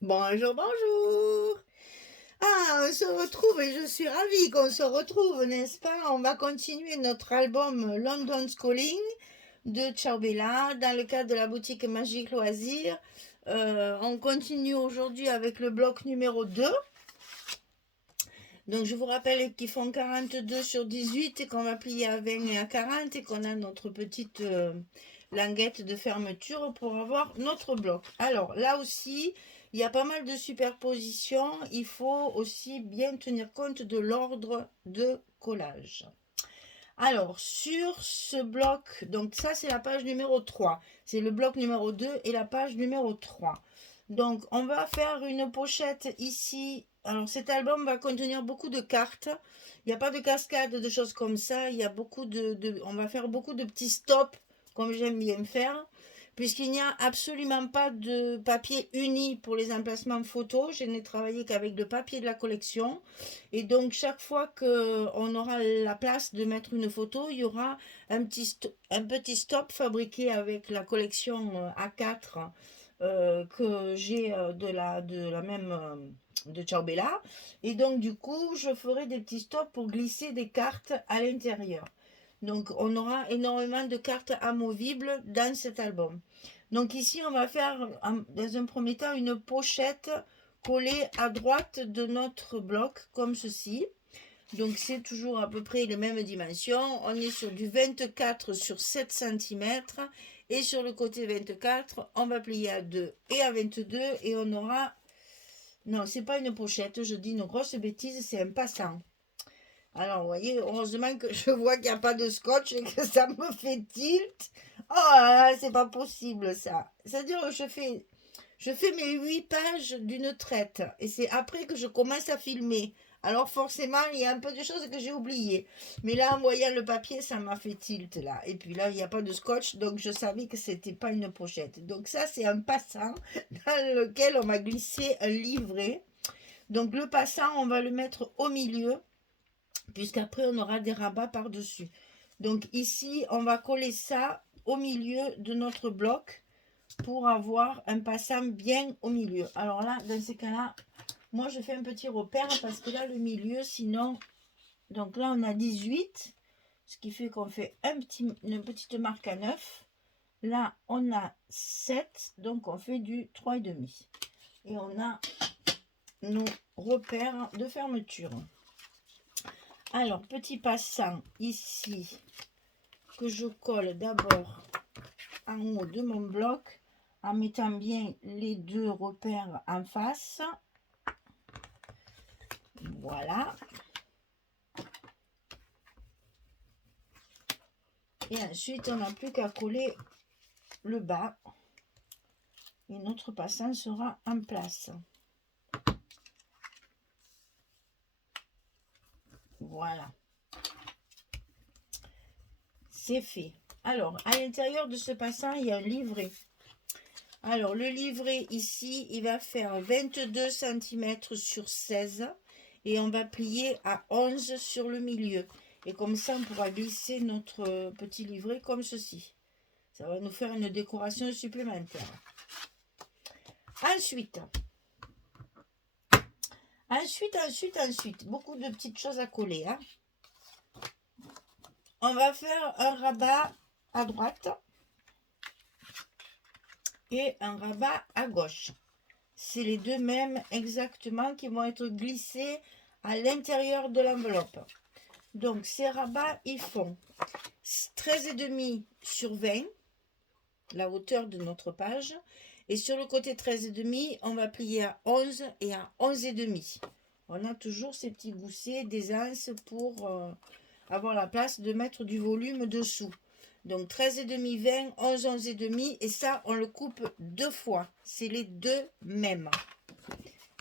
Bonjour, bonjour. Ah, on se retrouve et je suis ravie qu'on se retrouve, n'est-ce pas? On va continuer notre album London's Calling de Ciao Bella dans le cadre de la boutique Magique Loisirs. On continue aujourd'hui avec le bloc numéro 2. Donc je vous rappelle qu'ils font 42 sur 18 et qu'on va plier à 20 et à 40 et qu'on a notre petite languette de fermeture pour avoir notre bloc. Alors là aussi, il y a pas mal de superpositions. Il faut aussi bien tenir compte de l'ordre de collage. Alors, sur ce bloc, donc ça c'est la page numéro 3. C'est le bloc numéro 2 et la page numéro 3. Donc, on va faire une pochette ici. Alors, cet album va contenir beaucoup de cartes. Il n'y a pas de cascade, de choses comme ça. Il y a beaucoup on va faire beaucoup de petits stops, comme j'aime bien faire, puisqu'il n'y a absolument pas de papier uni pour les emplacements photos. Je n'ai travaillé qu'avec le papier de la collection. Et donc, chaque fois qu'on aura la place de mettre une photo, il y aura un petit stop fabriqué avec la collection A4 que j'ai de la même de Ciao Bella. Et donc, du coup, je ferai des petits stops pour glisser des cartes à l'intérieur. Donc, on aura énormément de cartes amovibles dans cet album. Donc, ici, on va faire, dans un premier temps, une pochette collée à droite de notre bloc, comme ceci. Donc, c'est toujours à peu près les mêmes dimensions. On est sur du 24 sur 7 cm. Et sur le côté 24, on va plier à 2 et à 22. Et on aura... Non, c'est pas une pochette, je dis une grosse bêtise, c'est un passant. Alors, vous voyez, heureusement que je vois qu'il n'y a pas de scotch et que ça me fait tilt. Oh là là, c'est pas possible ça. C'est-à-dire que je fais mes 8 pages d'une traite et c'est après que je commence à filmer. Alors forcément, il y a un peu de choses que j'ai oubliées. Mais là, en voyant le papier, ça m'a fait tilt là. Et puis là, il n'y a pas de scotch, donc je savais que c'était pas une pochette. Donc ça, c'est un passant dans lequel on va glisser un livret. Donc le passant, on va le mettre au milieu puisqu'après on aura des rabats par-dessus. Donc ici, on va coller ça au milieu de notre bloc pour avoir un passant bien au milieu. Alors là, dans ces cas-là, moi je fais un petit repère parce que là, le milieu, sinon... Donc là, on a 18, ce qui fait qu'on fait une petite marque à 9. Là, on a 7, donc on fait du 3,5. Et on a nos repères de fermeture. Alors, petit passant ici que je colle d'abord en haut de mon bloc en mettant bien les deux repères en face. Voilà. Et ensuite, on n'a plus qu'à coller le bas et notre passant sera en place. Voilà. C'est fait. Alors, à l'intérieur de ce passant, il y a un livret. Alors, le livret ici, il va faire 22 cm sur 16 et on va plier à 11 sur le milieu. Et comme ça, on pourra glisser notre petit livret comme ceci. Ça va nous faire une décoration supplémentaire. Ensuite, beaucoup de petites choses à coller. Hein. On va faire un rabat à droite et un rabat à gauche. C'est les deux mêmes exactement qui vont être glissés à l'intérieur de l'enveloppe. Donc ces rabats, ils font 13,5 sur 20, la hauteur de notre page. Et sur le côté 13,5, on va plier à 11 et à 11,5. On a toujours ces petits goussets d'aisance pour avoir la place de mettre du volume dessous. Donc 13,5, 20, 11, 11,5. Et ça, on le coupe deux fois. C'est les deux mêmes.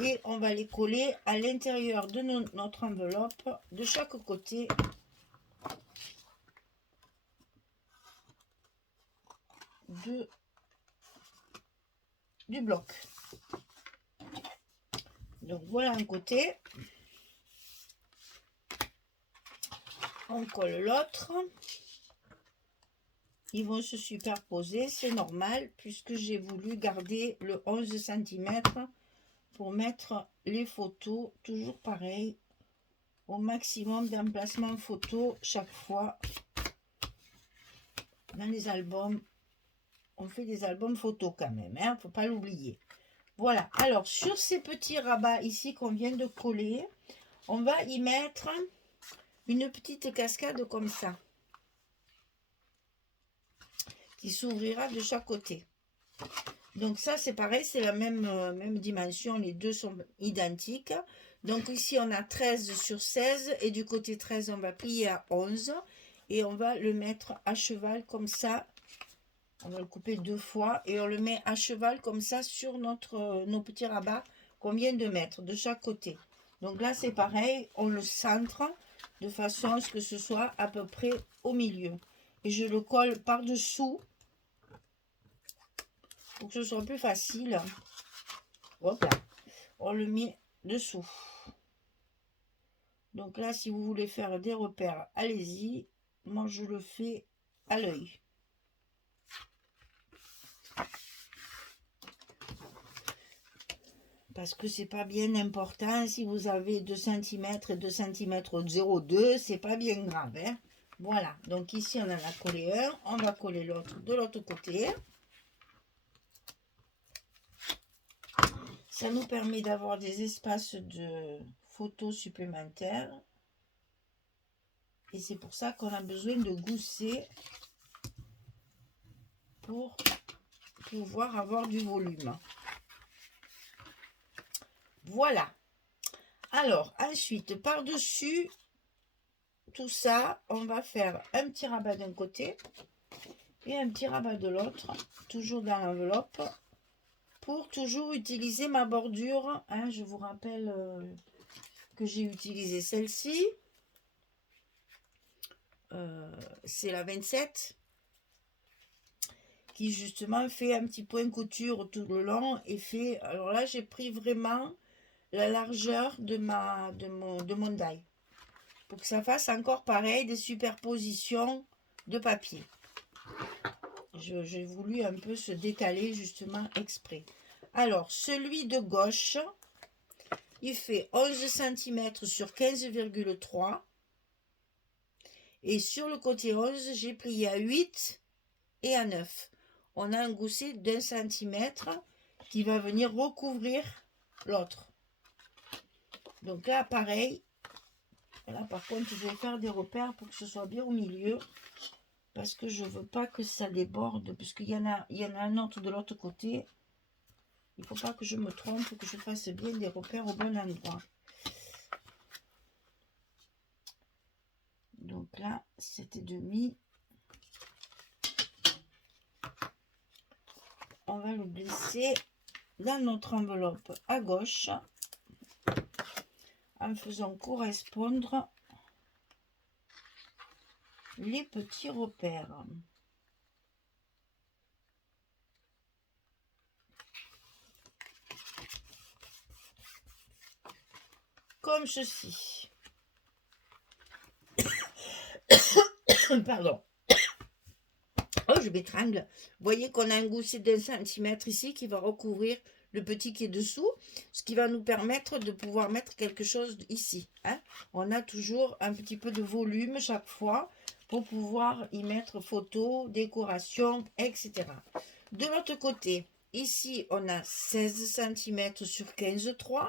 Et on va les coller à l'intérieur de notre enveloppe de chaque côté. Du bloc. Donc voilà un côté. On colle l'autre. Ils vont se superposer, c'est normal, puisque j'ai voulu garder le 11 cm pour mettre les photos, toujours pareil, au maximum d'emplacements photos chaque fois. Dans les albums, on fait des albums photos quand même, hein, faut pas l'oublier. Voilà, alors sur ces petits rabats ici qu'on vient de coller, on va y mettre une petite cascade comme ça, qui s'ouvrira de chaque côté. Donc ça c'est pareil, c'est la même dimension, les deux sont identiques. Donc ici on a 13 sur 16 et du côté 13 on va plier à 11 et on va le mettre à cheval comme ça. On va le couper 2 fois et on le met à cheval comme ça sur nos petits rabats qu'on vient de mettre de chaque côté. Donc là c'est pareil, on le centre de façon à ce que ce soit à peu près au milieu. Et je le colle par-dessous pour que ce soit plus facile. Hop là, on le met dessous. Donc là, si vous voulez faire des repères, allez-y. Moi, je le fais à l'œil. Parce que c'est pas bien important. Si vous avez 2 cm et 2 cm 0,2, c'est pas bien grave. Hein. Voilà. Donc ici, on en a collé un. On va coller l'autre de l'autre côté. Ça nous permet d'avoir des espaces de photos supplémentaires. Et c'est pour ça qu'on a besoin de gousser pour pouvoir avoir du volume. Voilà. Alors, ensuite, par-dessus tout ça, on va faire un petit rabat d'un côté et un petit rabat de l'autre, toujours dans l'enveloppe, pour toujours utiliser ma bordure. Hein, je vous rappelle que j'ai utilisé celle-ci. C'est la 27 qui justement fait un petit point couture tout le long et fait, alors là j'ai pris vraiment la largeur de mon die pour que ça fasse encore pareil des superpositions de papier. J'ai voulu un peu se décaler justement exprès. Alors celui de gauche il fait 11 cm sur 15,3 et sur le côté 11 j'ai plié à 8 et à 9. On a un gousset d'1 centimètre qui va venir recouvrir l'autre. Donc là, pareil. Là, par contre, je vais faire des repères pour que ce soit bien au milieu. Parce que je ne veux pas que ça déborde. Puisqu'il y en a un autre de l'autre côté. Il ne faut pas que je me trompe, que je fasse bien des repères au bon endroit. Donc là, c'était demi. On va le glisser dans notre enveloppe à gauche en faisant correspondre les petits repères. Comme ceci. Pardon. Oh, je m'étrangle. Vous voyez qu'on a un gousset d'1 centimètre ici qui va recouvrir le petit qui est dessous, ce qui va nous permettre de pouvoir mettre quelque chose ici. Hein. On a toujours un petit peu de volume chaque fois pour pouvoir y mettre photos, décoration, etc. De l'autre côté, ici, on a 16 cm sur 15,3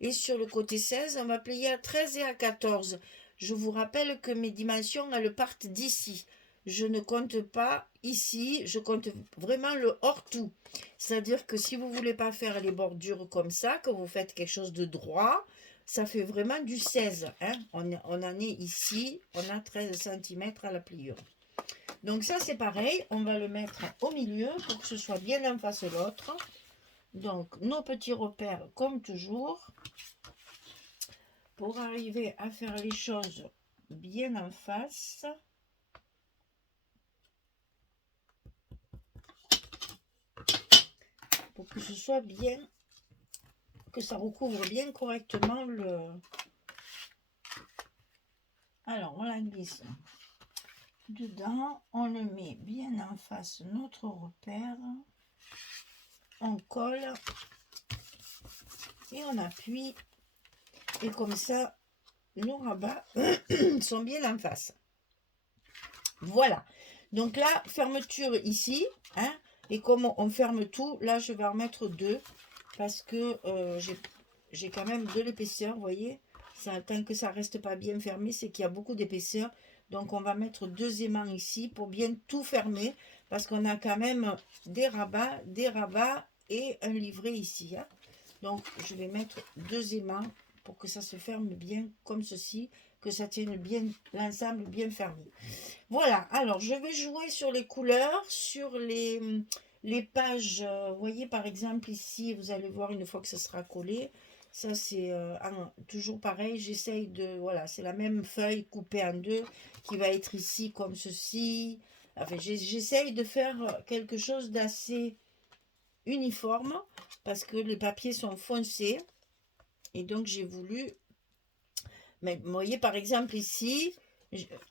et sur le côté 16, on va plier à 13 et à 14. Je vous rappelle que mes dimensions, elles partent d'ici. Je ne compte pas ici, je compte vraiment le hors tout. C'est-à-dire que si vous ne voulez pas faire les bordures comme ça, que vous faites quelque chose de droit, ça fait vraiment du 16. Hein. On en est ici, on a 13 cm à la pliure. Donc ça c'est pareil, on va le mettre au milieu pour que ce soit bien en face de l'autre. Donc nos petits repères comme toujours, pour arriver à faire les choses bien en face. Pour que ce soit bien, que ça recouvre bien correctement le... Alors, on la glisse dedans, on le met bien en face notre repère, on colle et on appuie. Et comme ça, nos rabats sont bien en face. Voilà. Donc là, fermeture ici. Hein, et comme on ferme tout, là, je vais en mettre 2. Parce que j'ai quand même de l'épaisseur, vous voyez. Ça, tant que ça reste pas bien fermé, c'est qu'il y a beaucoup d'épaisseur. Donc on va mettre 2 aimants ici pour bien tout fermer. Parce qu'on a quand même des rabats et un livret ici. Hein. Donc je vais mettre 2 aimants pour que ça se ferme bien comme ceci. Que ça tienne bien l'ensemble bien fermé. Voilà, alors je vais jouer sur les couleurs, sur les pages. Vous voyez par exemple ici, vous allez voir une fois que ça sera collé. Ça c'est toujours pareil, j'essaye de, voilà, c'est la même feuille coupée en 2 qui va être ici comme ceci. Enfin, j'essaye de faire quelque chose d'assez uniforme parce que les papiers sont foncés. Et donc j'ai voulu, mais vous voyez par exemple ici,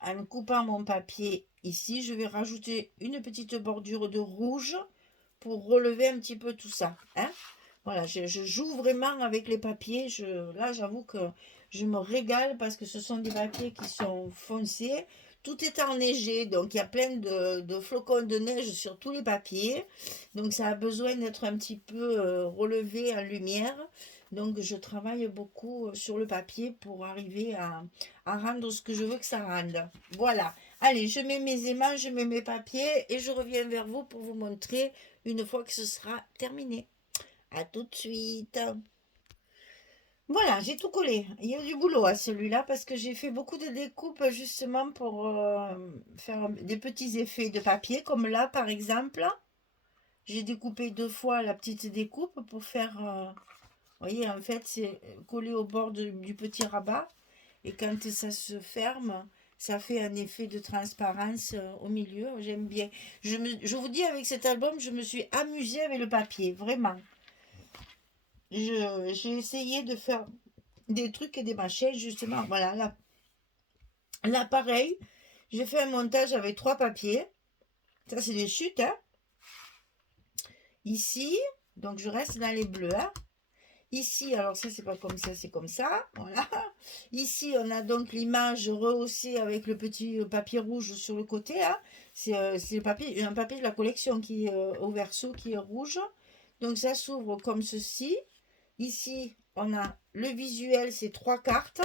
en coupant mon papier ici, je vais rajouter une petite bordure de rouge pour relever un petit peu tout ça. Hein. Voilà, je joue vraiment avec les papiers. Là, j'avoue que je me régale parce que ce sont des papiers qui sont foncés. Tout est enneigé, donc il y a plein de flocons de neige sur tous les papiers. Donc ça a besoin d'être un petit peu relevé en lumière. Donc je travaille beaucoup sur le papier pour arriver à rendre ce que je veux que ça rende. Voilà. Allez, je mets mes aimants, je mets mes papiers et je reviens vers vous pour vous montrer une fois que ce sera terminé. À tout de suite. Voilà, j'ai tout collé. Il y a du boulot à celui-là parce que j'ai fait beaucoup de découpes justement pour faire des petits effets de papier. Comme là, par exemple, j'ai découpé 2 fois la petite découpe pour faire... vous voyez, en fait, c'est collé au bord du petit rabat. Et quand ça se ferme, ça fait un effet de transparence au milieu. J'aime bien. Je vous dis, avec cet album, je me suis amusée avec le papier, vraiment. J'ai essayé de faire des trucs et des machins, justement. Voilà, là pareil, j'ai fait un montage avec 3 papiers. Ça, c'est des chutes, hein. Ici, donc je reste dans les bleus, hein. Ici, alors ça, c'est pas comme ça, c'est comme ça. Voilà. Ici, on a donc l'image rehaussée avec le petit papier rouge sur le côté. Hein. C'est un papier de la collection qui est au verso, qui est rouge. Donc ça s'ouvre comme ceci. Ici, on a le visuel, c'est 3 cartes.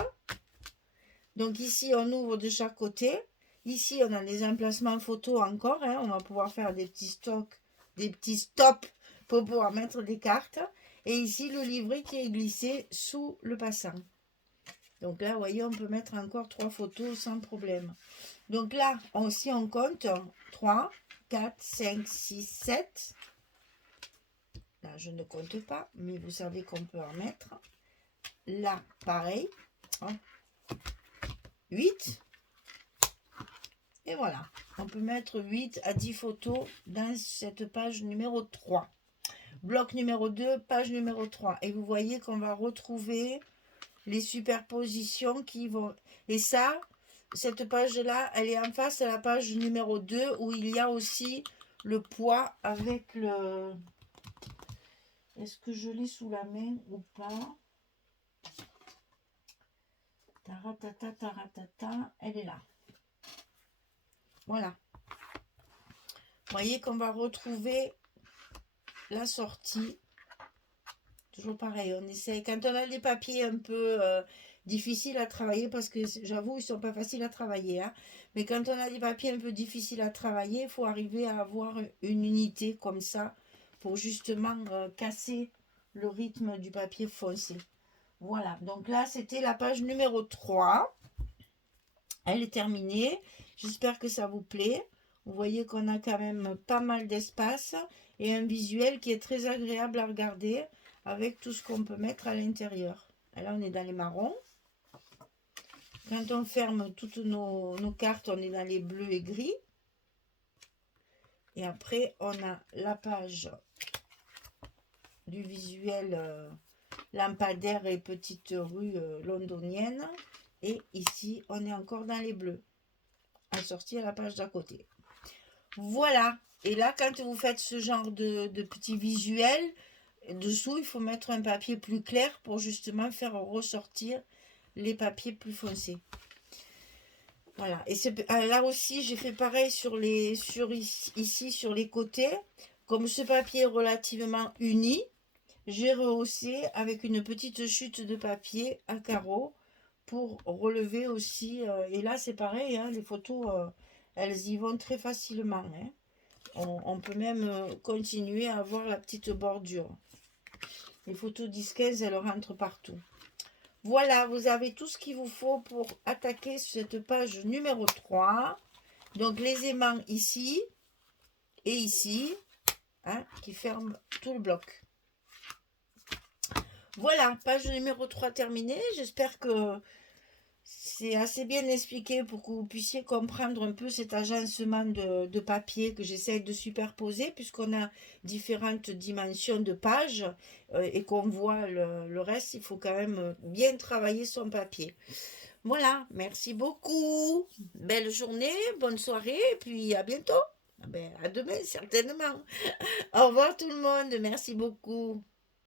Donc ici, on ouvre de chaque côté. Ici, on a des emplacements photos encore. Hein. On va pouvoir faire des petits stops pour pouvoir mettre des cartes. Et ici, le livret qui est glissé sous le passant. Donc là, vous voyez, on peut mettre encore 3 photos sans problème. Donc là, si on compte, 3, 4, 5, 6, 7. Là, je ne compte pas, mais vous savez qu'on peut en mettre. Là, pareil. 8. Et voilà. On peut mettre 8 à 10 photos dans cette page numéro 3. Bloc numéro 2, page numéro 3. Et vous voyez qu'on va retrouver les superpositions qui vont... Et ça, cette page-là, elle est en face à la page numéro 2 où il y a aussi le poids avec le... Est-ce que je l'ai sous la main ou pas? Taratata, taratata, elle est là. Voilà. Vous voyez qu'on va retrouver la sortie. Toujours pareil, on essaye. Quand on a des papiers un peu difficiles à travailler, parce que j'avoue, ils ne sont pas faciles à travailler. Hein, mais quand on a des papiers un peu difficiles à travailler, il faut arriver à avoir une unité comme ça pour justement casser le rythme du papier foncé. Voilà, donc là, c'était la page numéro 3. Elle est terminée. J'espère que ça vous plaît. Vous voyez qu'on a quand même pas mal d'espace et un visuel qui est très agréable à regarder avec tout ce qu'on peut mettre à l'intérieur. Là, on est dans les marrons. Quand on ferme toutes nos cartes, on est dans les bleus et gris. Et après, on a la page du visuel lampadaire et petite rue londonienne. Et ici, on est encore dans les bleus. Assorti à la page d'à côté. Voilà. Et là, quand vous faites ce genre de petits visuels, dessous, il faut mettre un papier plus clair pour justement faire ressortir les papiers plus foncés. Voilà. Et là aussi, j'ai fait pareil ici sur les côtés. Comme ce papier est relativement uni, j'ai rehaussé avec une petite chute de papier à carreaux pour relever aussi. Et là, c'est pareil, hein, les photos, elles y vont très facilement. Hein. On peut même continuer à avoir la petite bordure. Les photos 10-15, elles rentrent partout. Voilà, vous avez tout ce qu'il vous faut pour attaquer cette page numéro 3. Donc les aimants ici et ici, hein, qui ferment tout le bloc. Voilà, page numéro 3 terminée. J'espère que c'est assez bien expliqué pour que vous puissiez comprendre un peu cet agencement de papier que j'essaie de superposer, puisqu'on a différentes dimensions de pages et qu'on voit le reste, il faut quand même bien travailler son papier. Voilà, merci beaucoup. Belle journée, bonne soirée, et puis à bientôt. À demain, certainement. Au revoir tout le monde, merci beaucoup.